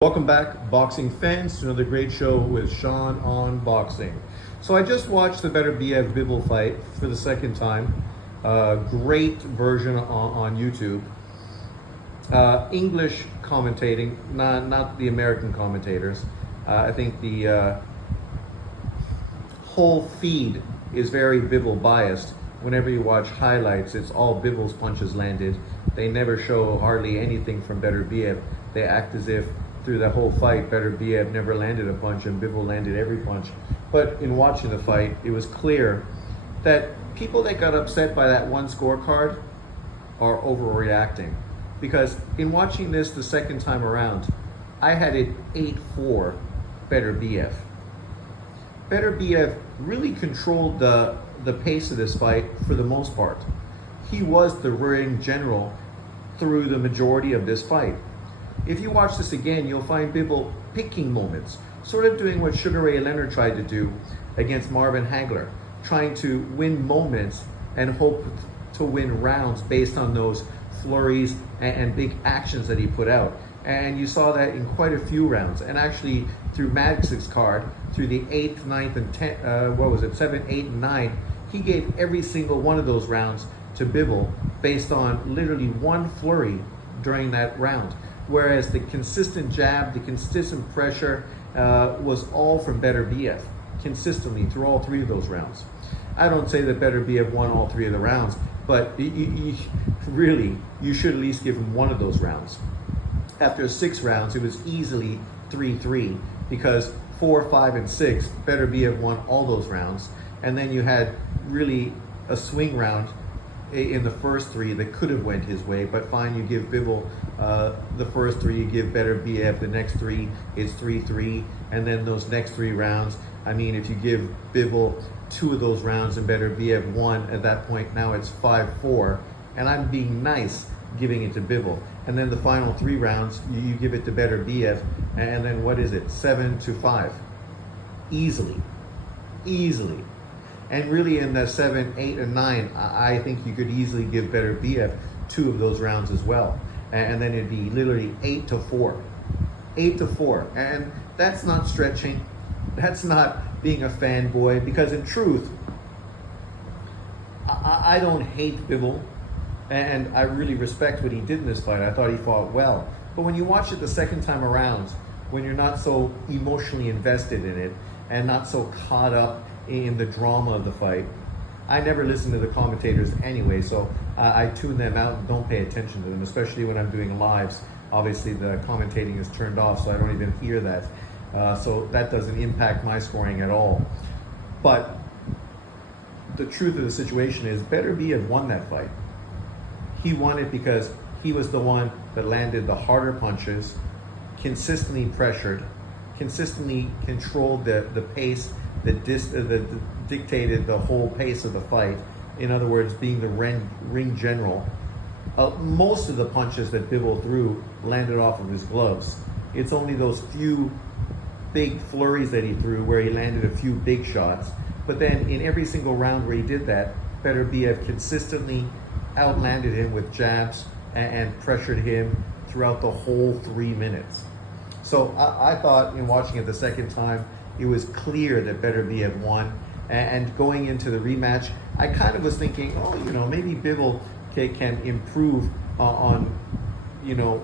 Welcome back, boxing fans, to another great show with Sean on boxing. So I just watched the Beterbiev Bivol fight for the second time. Great version on YouTube. English commentating, not the American commentators. I think the whole feed is very Bivol biased. Whenever you watch highlights, it's all Bivol's punches landed. They never show hardly anything from Beterbiev. They act as if through the whole fight, Beterbiev never landed a punch and Bivol landed every punch. But in watching the fight, it was clear that people that got upset by that one scorecard are overreacting. Because in watching this the second time around, I had it 8-4 Beterbiev. Beterbiev really controlled the pace of this fight for the most part. He was the ring general through the majority of this fight. If you watch this again, you'll find Bivol picking moments, sort of doing what Sugar Ray Leonard tried to do against Marvin Hagler, trying to win moments and hope to win rounds based on those flurries and big actions that he put out. And you saw that in quite a few rounds. And actually, through Maddox's card, through the 8th, 9th, and 10th, 7, 8, and 9, he gave every single one of those rounds to Bivol based on literally one flurry during that round. Whereas the consistent jab, the consistent pressure was all from Beterbiev, consistently through all three of those rounds. I don't say that Beterbiev won all three of the rounds, but really, you should at least give him one of those rounds. After 6 rounds, it was easily 3-3 because 4, 5, and 6, Beterbiev won all those rounds. And then you had really a swing round in the first 3 that could have went his way, but fine, you give Bivol the first 3, you give Beterbiev the next 3, it's 3-3, and then those next 3 rounds, I mean, if you give Bivol 2 of those rounds and Beterbiev 1, at that point now it's 5-4, and I'm being nice giving it to Bivol. And then the final 3 rounds, you give it to Beterbiev, and then what is it, 7-5, easily. And really in the 7, 8, and 9, I think you could easily give Beterbiev 2 of those rounds as well. And then it'd be literally 8-4. 8-4. And that's not stretching. That's not being a fanboy. Because in truth, I don't hate Bivol. And I really respect what he did in this fight. I thought he fought well. But when you watch it the second time around, when you're not so emotionally invested in it and not so caught up in the drama of the fight. I never listen to the commentators anyway, so I tune them out and don't pay attention to them, especially when I'm doing lives. Obviously, the commentating is turned off, so I don't even hear that. So that doesn't impact my scoring at all. But the truth of the situation is Beterbiev won that fight. He won it because he was the one that landed the harder punches, consistently pressured, consistently controlled the pace that dictated the whole pace of the fight. In other words, being the ring general. Most of the punches that Bivol threw landed off of his gloves. It's only those few big flurries that he threw where he landed a few big shots. But then in every single round where he did that, Beterbiev consistently outlanded him with jabs and pressured him throughout the whole 3 minutes. So I thought in watching it the second time, it was clear that Beterbiev won. And going into the rematch, I kind of was thinking, maybe Bivol can improve on,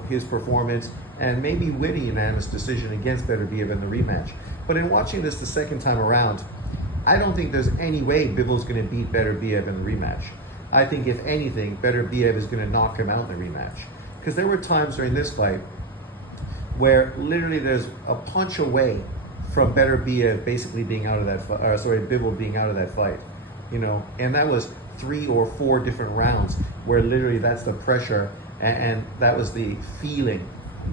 his performance and maybe win a unanimous decision against Beterbiev in the rematch. But in watching this the second time around, I don't think there's any way Bivol's going to beat Beterbiev in the rematch. I think if anything, Beterbiev is going to knock him out in the rematch. Because there were times during this fight where literally there's a punch away from Beterbiev basically being out of that Bivol being out of that fight, and that was 3 or 4 different rounds where literally that's the pressure and that was the feeling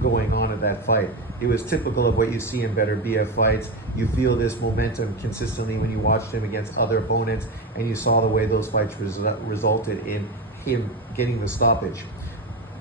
going on at that fight. It was typical of what you see in Beterbiev fights. You feel this momentum consistently when you watched him against other opponents, and you saw the way those fights resulted in him getting the stoppage.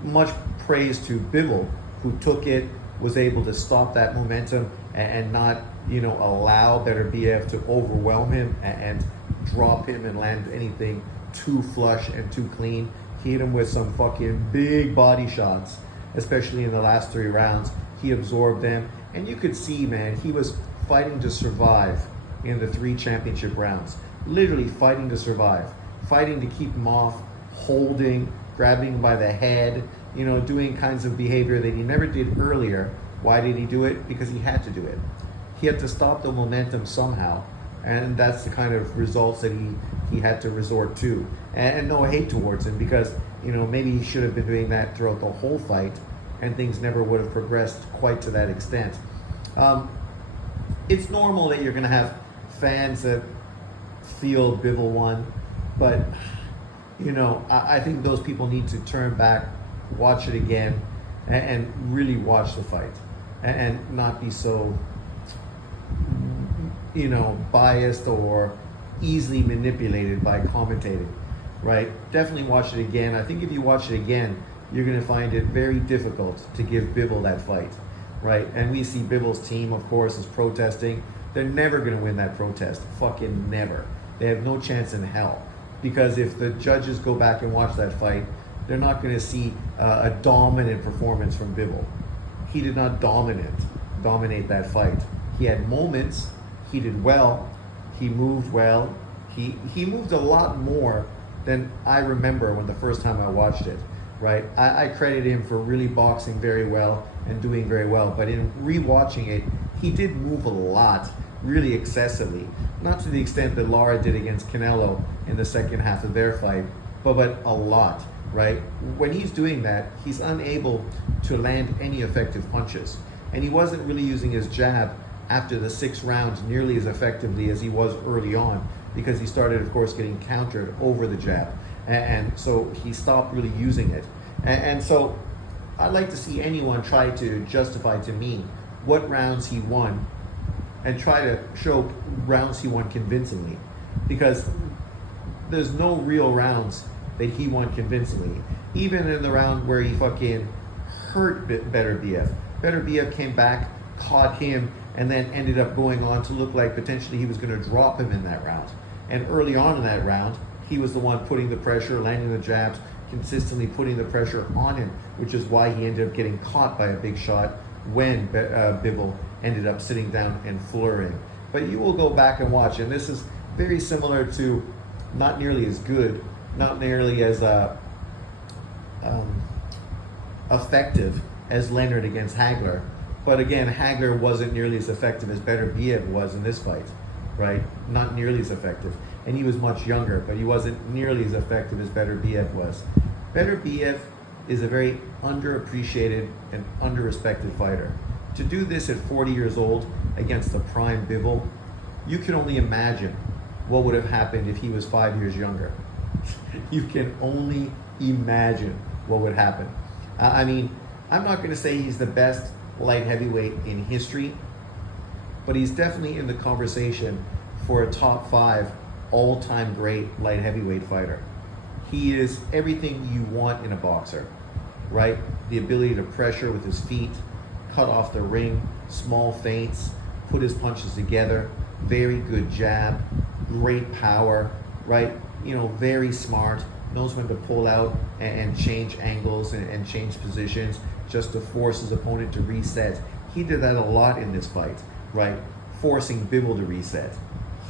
Much praise to Bivol, who took it, was able to stop that momentum and not, allow Beterbiev to overwhelm him and drop him and land anything too flush and too clean. He hit him with some fucking big body shots especially in the last 3 rounds. He absorbed them. And you could see, man, he was fighting to survive in the 3 championship rounds. Literally fighting to survive. Fighting to keep him off, holding, grabbing him by the head, you know, doing kinds of behavior that he never did earlier. Why did he do it? Because he had to do it. He had to stop the momentum somehow. And that's the kind of results that he had to resort to. And no hate towards him, because, you know, maybe he should have been doing that throughout the whole fight and things never would have progressed quite to that extent. It's normal that you're going to have fans that feel Bivol won, but, you know, I think those people need to turn back, watch it again, and really watch the fight, and not be so, you know, biased or easily manipulated by commentating, right? Definitely watch it again. I think if you watch it again, you're going to find it very difficult to give Bivol that fight, right? And we see Bivol's team, of course, is protesting. They're never going to win that protest. Fucking never. They have no chance in hell. Because if the judges go back and watch that fight, they're not going to see a dominant performance from Bivol. He did not dominate that fight. He had moments. He did well. He moved well. He moved a lot more than I remember when the first time I watched it, right? I credit him for really boxing very well and doing very well. But in rewatching it, he did move a lot, really excessively. Not to the extent that Lara did against Canelo in the second half of their fight, but a lot, right? When he's doing that, he's unable to land any effective punches. And he wasn't really using his jab after the 6 rounds nearly as effectively as he was early on, because he started, of course, getting countered over the jab. And so he stopped really using it. And so I'd like to see anyone try to justify to me what rounds he won and try to show rounds he won convincingly, because there's no real rounds that he won convincingly. Even in the round where he fucking hurt Beterbiev. Beterbiev came back, caught him, and then ended up going on to look like potentially he was going to drop him in that round. And early on in that round, he was the one putting the pressure, landing the jabs, consistently putting the pressure on him, which is why he ended up getting caught by a big shot when Bivol ended up sitting down and flurrying. But you will go back and watch, and this is very similar to, not nearly as good, not nearly as effective as Leonard against Hagler. But again, Hagler wasn't nearly as effective as Beterbiev was in this fight, right? Not nearly as effective. And he was much younger, but he wasn't nearly as effective as Beterbiev was. Beterbiev is a very underappreciated and underrespected fighter. To do this at 40 years old against the prime Bivol, you can only imagine what would have happened if he was 5 years younger. You can only imagine what would happen. I mean, I'm not going to say he's the best light heavyweight in history, but he's definitely in the conversation for a top 5 all-time great light heavyweight fighter. He is everything you want in a boxer, right? The ability to pressure with his feet, cut off the ring, small feints, put his punches together, very good jab, great power, right? You know, very smart, knows when to pull out and change angles and change positions just to force his opponent to reset. He did that a lot in this fight, right? Forcing Bivol to reset.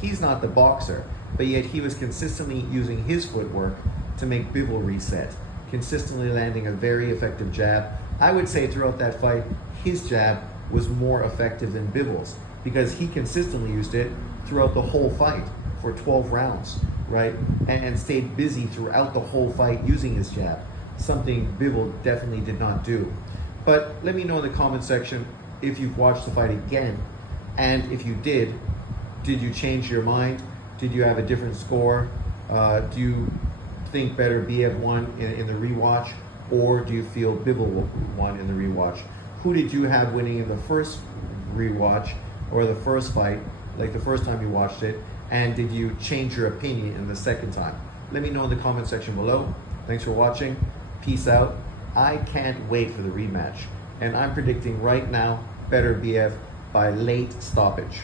He's not the boxer, but yet he was consistently using his footwork to make Bivol reset, consistently landing a very effective jab. I would say throughout that fight, his jab was more effective than Bivol's, because he consistently used it throughout the whole fight for 12 rounds, right? And stayed busy throughout the whole fight using his jab, something Bivol definitely did not do. But let me know in the comment section if you've watched the fight again, and if you did you change your mind? Did you have a different score? Do you think Beterbiev won in the rewatch, or do you feel Bivol won in the rewatch? Who did you have winning in the first rewatch or the first fight, like the first time you watched it, and did you change your opinion in the second time? Let me know in the comment section below. Thanks for watching. Peace out. I can't wait for the rematch, and I'm predicting right now Beterbiev by late stoppage.